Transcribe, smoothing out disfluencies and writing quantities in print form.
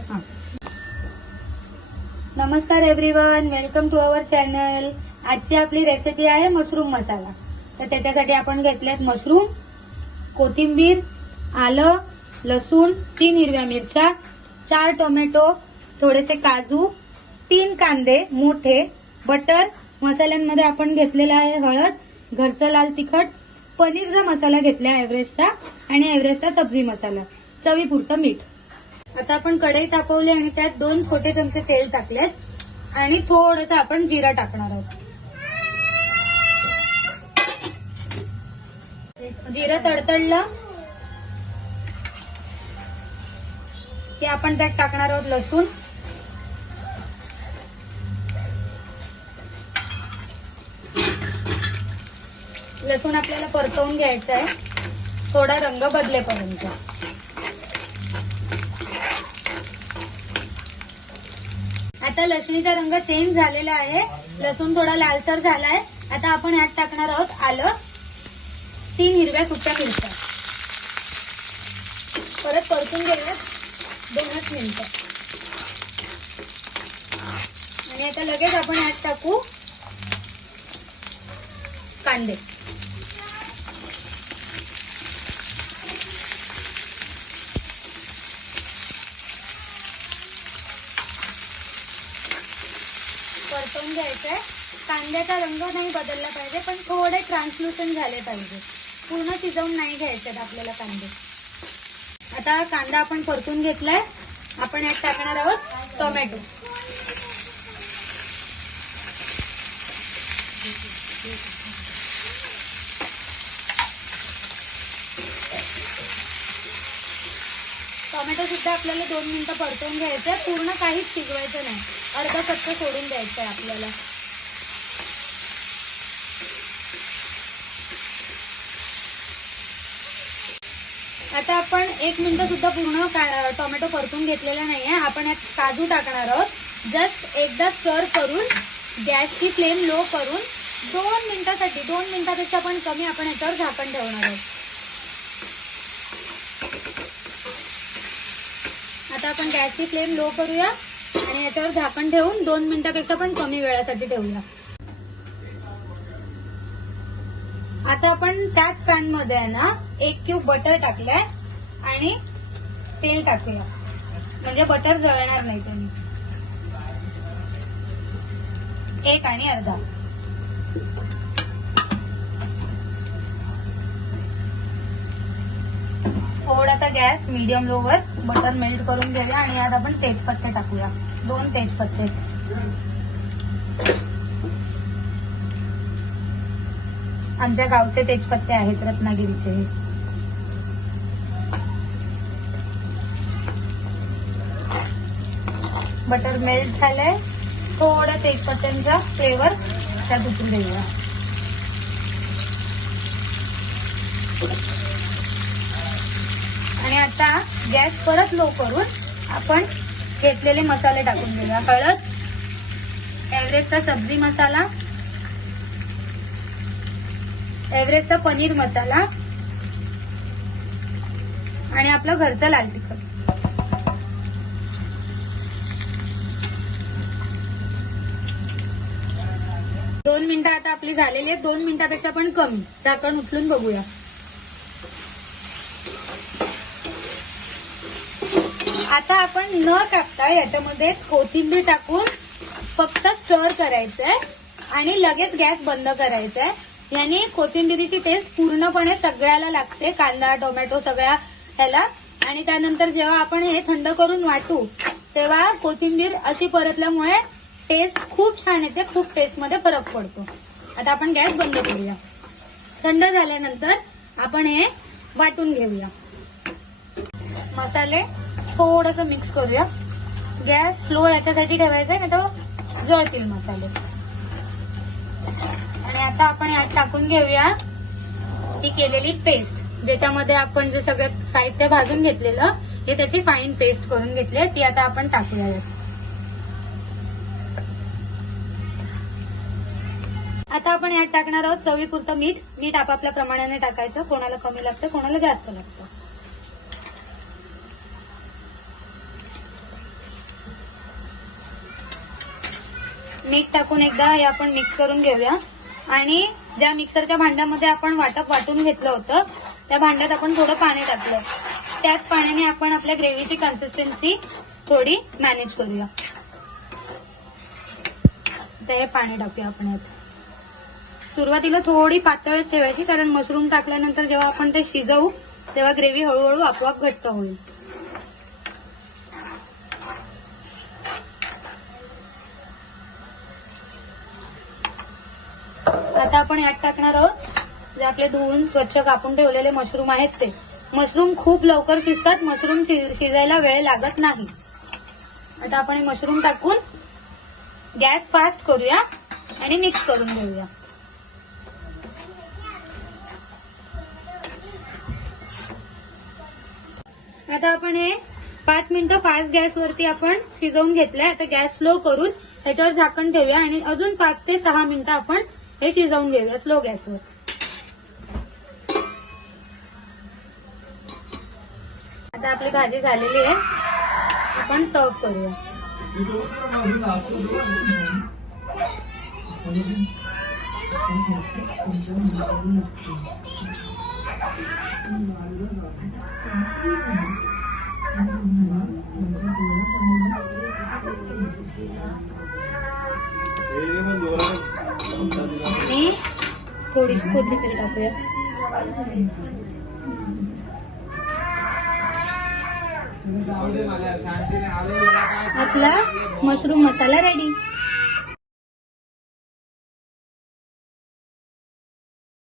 हा. नमस्कार everyone, welcome to our channel. आजची आपली रेसिपी आहे मशरूम मसाला. तर त्याच्यासाठी आपण घेतलेत मशरूम, कोथिंबीर, आलं, लसूण, 3 हिरव्या मिरच्या, 4 टोमॅटो, थोडेसे काजू, 3 कांदे मोठे, बटर. मसाल्यांमध्ये आपण घेतलेला आहे हळद, घरचा लाल तिखट, पनीरचा मसाला घेतला एव्हरेस्टचा आणि एव्हरेस्टचा सब्जी मसाला, चवीपुरतं मीठ. आता आपण कढई तापवली आणि त्यात 2 छोटे चमचे तेल टाकलेत आणि थोडंसं आपण जिरा टाकणार आहोत. जिरं तडतडलं की आपण त्यात टाकणार आहोत लसूण. लसूण आपल्याला परतवून घ्यायचं आहे थोडा रंग बदलेपर्यंत. आता लसणीचा रंग चेंज झालेला आहे, लसूण थोडा लालसर झालाय. आता आपण यात टाकणार आहोत आलं, 3 हिरव्या सुक्या मिरच्या. परत परतून घेऊयात 2च मिनिटं. आणि आता लगेच आपण यात टाकू कांदे. परतवून घ्यायचंय. कांद्याचा रंग नाही बदलला पाहिजे, पण थोडे ट्रान्सलुसंट झाले पाहिजे. पूर्ण शिजवून नाही घ्यायचे आपल्याला कांदे. आता कांदा आपण परतून घेतलाय. आपण यात टाकणार आहोत टोमॅटो. टोमॅटो सुद्धा आपल्याला 2 मिनिटं परतवून घ्यायचंय. पूर्ण काहीच शिजवायचं नाही, अर्धा कच्चं सोडून द्यायचंय आपल्याला. आता आपण 1 मिनिट सुद्धा पूर्ण टोमॅटो परतून घेतलेला नाहीये. आपण यात काजू टाकणार आहोत. जस्ट एकदा स्टर करून गॅसची फ्लेम लो करून 2 मिनिटासाठी, 2 मिनिटापेक्षा पण कमी आपण याच्यावर झाकण ठेवणार आहोत. आता आपण गॅसची फ्लेम लो करूया आणि याच्यावर झाकण ठेवून 2 मिनिटापेक्षा पण कमी वेळासाठी ठेवूया. आता आपण त्याच पॅन मध्ये आहे ना 1 क्यूब बटर टाकलाय आणि तेल टाकूया, म्हणजे बटर जळणार नाही त्याने. 1 आणि अर्धा. थोडासा गॅस मीडियम लो वर बटर मेल्ट करून घेऊया आणि यात आपण तेजपत्ते टाकूया, 2 तेजपत्ते. आमच्या गावचे तेजपत्ते आहेत, रत्नागिरीचे. बटर मेल्ट झालंय. थोडं तेजपत्त्यांचा फ्लेवर त्यात उतरू देऊया. आणि आता गॅस परत लो करून आपण घेतलेले मसाले टाकून देऊया. हळद, एव्हरेस्टचा सब्जी मसाला, एव्हरेस्टचा पनीर मसाला आणि आपलं घरचं लाल तिखट. दोन मिनिटं आता आपली झालेली आहेत, 2 मिनिटापेक्षा पण कमी. झाकण उचलून बघूया. आता आपण न टाकता याच्यामध्ये कोथिंबीर टाकून फक्त स्टर करायचंय आणि लगेच गॅस बंद करायचाय. याने कोथिंबीरीची टेस्ट पूर्णपणे सगळ्याला लागते, कांदा टोमॅटो सगळ्या ह्याला. आणि त्यानंतर जेव्हा आपण हे थंड करून वाटू तेव्हा कोथिंबीर अशी परतल्यामुळे टेस्ट खूप छान येते, खूप टेस्ट मध्ये फरक पडतो. आता आपण गॅस बंद करूया. थंड झाल्यानंतर आपण हे वाटून घेऊया. मसाले थोडस मिक्स करूया. गॅस स्लो याच्यासाठी ठेवायचा आहे, नाही तर जळतील मसाले. आणि आता आपण यात टाकून घेऊया ती केलेली पेस्ट, ज्याच्यामध्ये आपण जे सगळं साहित्य भाजून घेतलेलं हे त्याची फाईन पेस्ट करून घेतली आहे, ती आता आपण टाकूया. आता आपण यात टाकणार आहोत चवीपुरतं मीठ. मीठ आपापल्या प्रमाणाने टाकायचं, कोणाला कमी लागतं कोणाला जास्त लागतं. मीठ टाकून एकदा हे आपण मिक्स करून घेऊया आणि ज्या मिक्सरच्या भांड्यामध्ये आपण वाटून घेतलं होतं त्या भांड्यात आपण थोडं पाणी टाकलं. त्याच पाण्याने आपण आपल्या ग्रेव्हीची कन्सिस्टन्सी थोडी मॅनेज करूया. तर हे पाणी टाकूया आपण यात. सुरुवातीला थोडी पातळच ठेवायची कारण मशरूम टाकल्यानंतर जेव्हा आपण ते शिजवू तेव्हा ग्रेव्ही हळूहळू आपोआप घट्ट होईल. आता आपण यात टाकणार आहोत जे आपले धुवून स्वच्छ कापून ठेवलेले मशरूम आहेत ते. मशरूम खूप लवकर शिजतात, मशरूम शिजायला वेळ लागत नाही. आता आपण हे मशरूम टाकून गॅस फास्ट करूया आणि मिक्स करून घेऊया. आता आपण हे 5 मिनिटं फास्ट गॅसवरती आपण शिजवून घेतलंय. आता गॅस स्लो करून त्याच्यावर झाकण ठेवूया आणि अजून 5 ते 6 मिनिटं आपण हे शिजवून घेऊया स्लो गॅसवर. आता आपली भाजी झालेली आहे, आपण सर्व करूया. आणि थोडीशी कोथिंबीर टाकूया. आपला मशरूम मसाला रेडी.